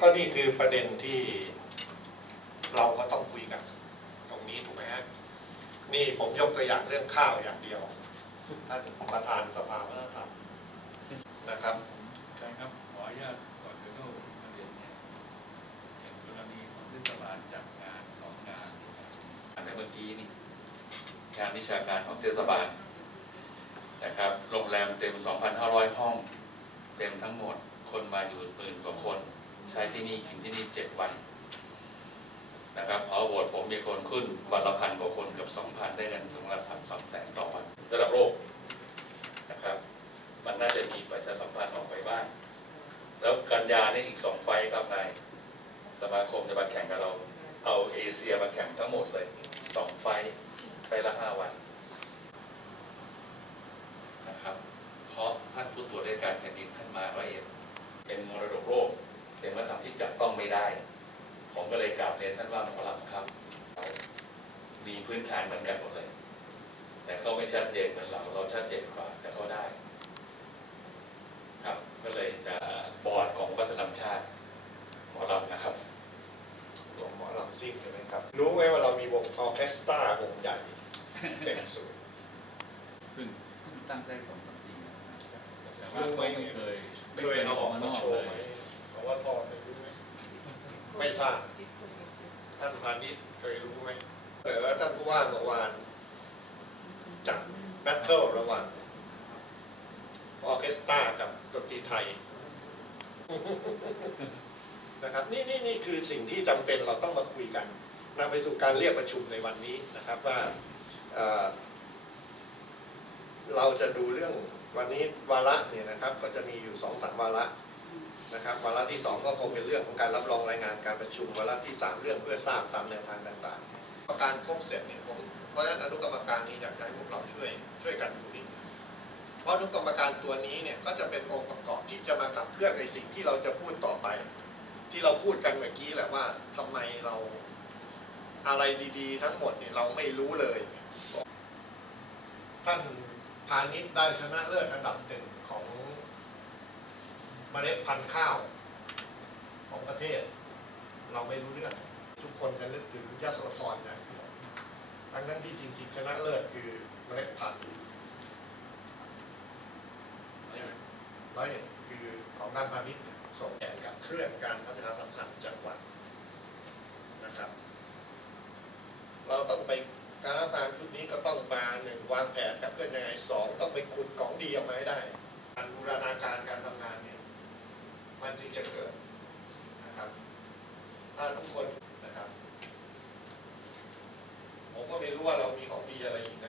ก็นี่คือประเด็นที่เราก็ต้องคุยกัน ตรงนี้ถูกไหมฮะนี่ผมยกตัวอย่างเรื่องข้าวอย่างเดียว ท่านประธานสภาวัฒนธรรมนะครับใช่ครับขออนุญาตก่อนจะเข้าประเด็นเนี่ยอย่างกรณีของเทศบาลจัดงานสองงานในเมื่อกี้นี่งานวิชาการของเทศบาลนะครับโรงแรมเต็ม 2,500 ห้อง เต็มทั้งหมดคนมาอยู่หมื่นกว่าคน ใช้ที่นี่กินที่นี่เจ็ดวันนะครับเอาโหวตผมมีคนขึ้นวันละพันกว่าคนกับ2,000ได้เงินสองละสามสองแสนต่อวันระดับโลกนะครับ มันน่าจะมีประชาสัมพันธ์ออกไปบ้าง แล้วกันยาเนี่อีกสองไฟล์ครับนายสมาคมจะมาแข่งกับเรา เอาเอเชียมาแข่งทั้งหมดเลยสองไฟล์ไปละห้าวันนะครับ เพราะท่านผู้ตรวจราชการแผ่นดินท่านมาร้อยเอ็ดเป็นมรดกโลก เป็นวัฒนธรรมที่จับต้องไม่ได้ ผมก็เลยกราบเรียนท่านว่ามันพลังครับ มีพื้นฐานเหมือนกันหมดเลย แต่เขาไม่ชัดเจนเหมือนเรา เราชัดเจนกว่า แต่เขาได้ ครับ ก็เลยจะบอร์ดของวัฒนธรรมชาติ หมอลำนะครับวงหมอลำซิ่งใช่ไหมครับ รู้ไหมว่าเรามีวงออร์เคสตราวงใหญ่เป็นศูนย์เพิ่งเพิ่งตั้งได้สองสามปีนะครับแต่ว่ารู้ไหมก็ไม่เคยเคยเอาออกมาโชว์ไหมเขา ว่าทอไม่รู้ไหมไม่ทราบท่านพาณิชย์เคยรู้ไหมเออท่านผู้ว่าเมื่อวานจัดแบทเทิลระหว่างออเคสตรากับดนตรีไทยนะครับนี่นี่นี่คือสิ่งที่จำเป็นเราต้องมาคุยกันนำไปสู่การเรียกประชุมในวันนี้นะครับว่าเเราจะดูเรื่องวันนี้วาระเนี่ยนะครับ ก็จะมีอยู่สองสามวาระ นะครับวาระที่สองก็คงเป็นเรื่องของการรับรองรายงานการประชุมวาระที่สามเรื่องเพื่อทราบตามแนวทางต่างๆประการครบเสร็จเนี่ยผมเพราะฉะนั้นอนุกรรมการนี้อยากจะให้พวกเราช่วยช่วยกันดูนิดเพราะอนุกรรมการตัวนี้เนี่ยก็จะเป็นองค์ประกอบที่จะมาขับเคลื่อนในสิ่งที่เราจะพูดต่อไป ที่เราพูดกันเมื่อกี้แหละว่าทำไมเราอะไรดีๆ ทั้งหมดเนี่ยเราไม่รู้เลย ท่านพาณิชย์ได้ชนะเลิศอันดับหนึ่งของ มล็ดพันธุ์ข้าวของประเทศ เราไม่รู้เรื่อง ทุกคนจะนึกถึงยโสธรอย่างเดียทั้งนั้นที่จริงๆชนะเลิศคือเมล็ดพันธุ์ร้อยเอ็ดคือของด้านพาณิชย์ส่งแข่งกับเคลื่อนการพัฒนาสัมพันธ์จังหวัดนะครับ เราต้องไปการรัฐบาลชุดนี้ก็ต้องมาหนึ่งวางแผนกับเคลื่อนยังไงสองต้องไปขุดของดีออกมาให้ได้การบูรณาการการทำงานเนี่ยมันจึงจะเกิดนะครับ ถ้าทุกคนนะครับ ผมก็ไม่รู้ว่าเรามีของดีอะไรอีกนะ